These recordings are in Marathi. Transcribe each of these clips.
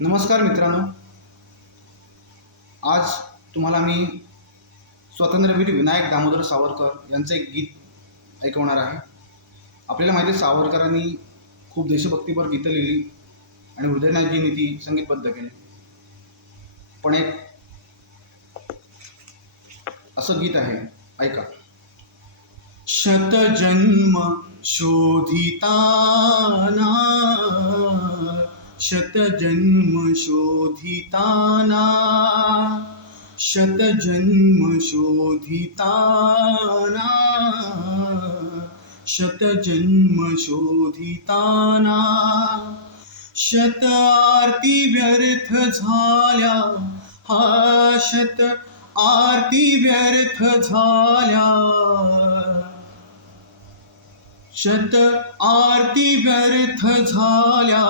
नमस्कार मित्रांनो. आज तुम्हाला मी स्वातंत्र्यवीर विनायक दामोदर सावरकर यांचं एक गीत ऐकवणार आहे. आपल्याला माहिती आहे सावरकरांनी खूप देशभक्तीपर गीतं लिहिली आणि हृदयनाथजींनी ती संगीतबद्ध केली. पण एक असं गीत आहे ऐका. शतजन्म शोधिताना शतजन्म शोधिताना शतजन्म शोधिताना शतजन्म शोधिताना शत आरती व्यर्थ झाल्या हा शत आरती व्यर्थ झाल्या. शत आरती व्यर्थ झाल्या.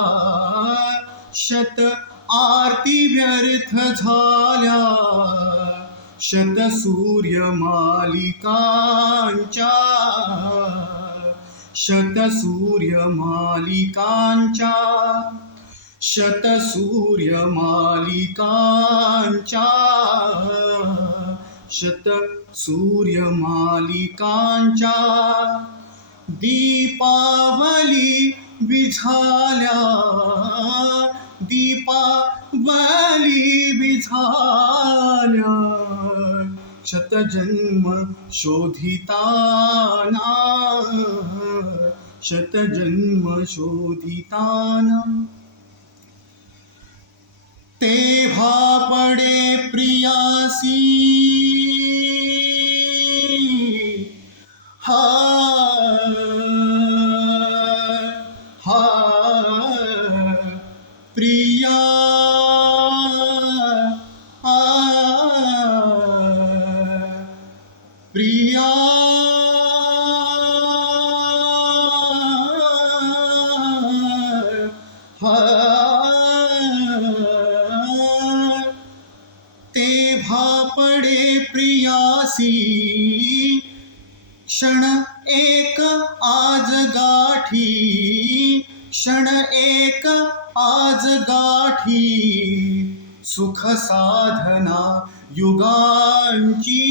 शत आरती व्यर्थ झाल्या. शत सूर्य मालिकांच्या. शत सूर्य मालिकांच्या. शत सूर्य मालिकांच्या. शत सूर्य मालिकांच्या. दीपावली विझाल्या. दीपावली विझाल्या. शतजन्म शोधिताना. शतजन्म शोधिताना. तेव्हा पडे प्रियासी. हा तेव्हा पडे प्रियासी क्षण एक आज गाठी क्षण एक आज गाठी सुख साधना युगांची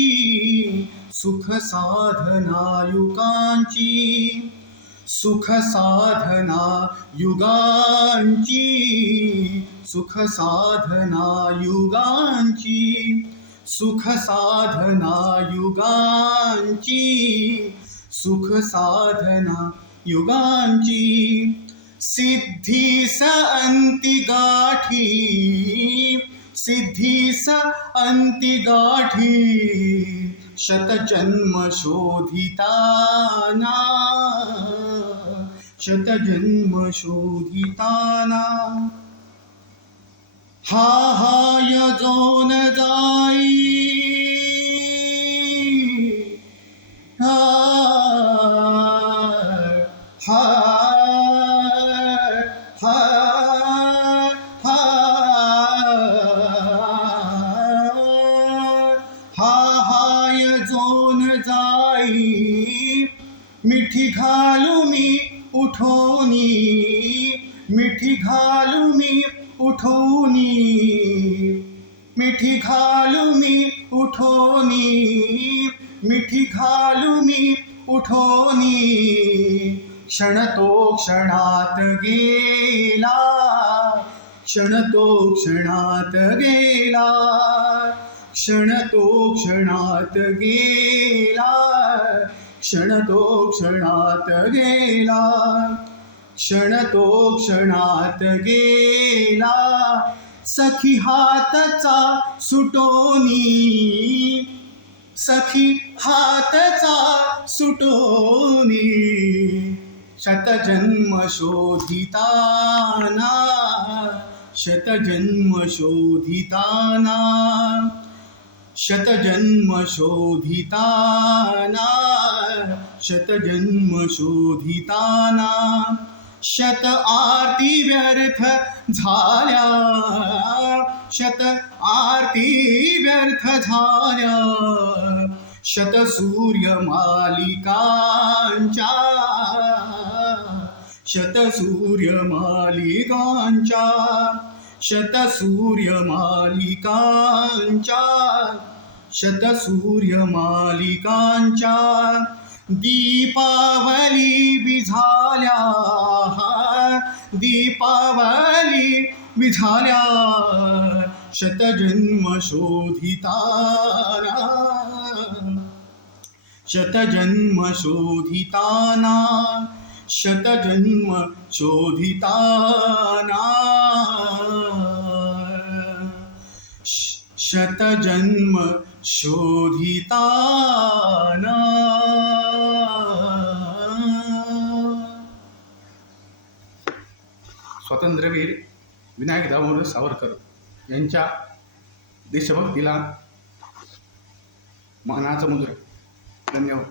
सुख साधना युगांची सुख साधना युगांची सुख साधना युगांची सुख साधना युगांची सुख साधना युगांची सिद्धी स अंती गाठी सिद्धी स अंती गाठी शतजन्म शोधिताना. शतजन्म शोधिताना हा हा यजोन जाई हा घालू मी उठोनी. मिठी घालू मी उठोनी. मिठी घालू मी उठोनी. क्षण तो क्षणात गेला. क्षण तो क्षणात गेला. क्षण तो क्षणात गेला. क्षण तो क्षणात गेला. क्षण तो क्षणात गेला. सखी हातचा सुटोनी सखी हातचा सुटोनी शतजन्म शोधिताना. शतजन्म शोधिताना. शतजन्म शोधिताना. शतजन्म शोधिताना. शत आरती व्यर्थ झाल्या. शत आरती व्यर्थ झाल्या. शत सूर्य मालिकांच्या. शत सूर्य मालिकांच्या. शतसूर्यमालिकांच्या शतसूर्यमालिकांच्या दीपावली दीपावली विझाल्या शतजन्म शोधिताना. शतजन्म शोधिताना. शतजन्म शोधिताना. शतजन्म शोधिताना. स्वातंत्र्यवीर विनायक दामोदर सावरकर यांच्या देशभक्तीला मानाचा मुद्रा धन्यवाद.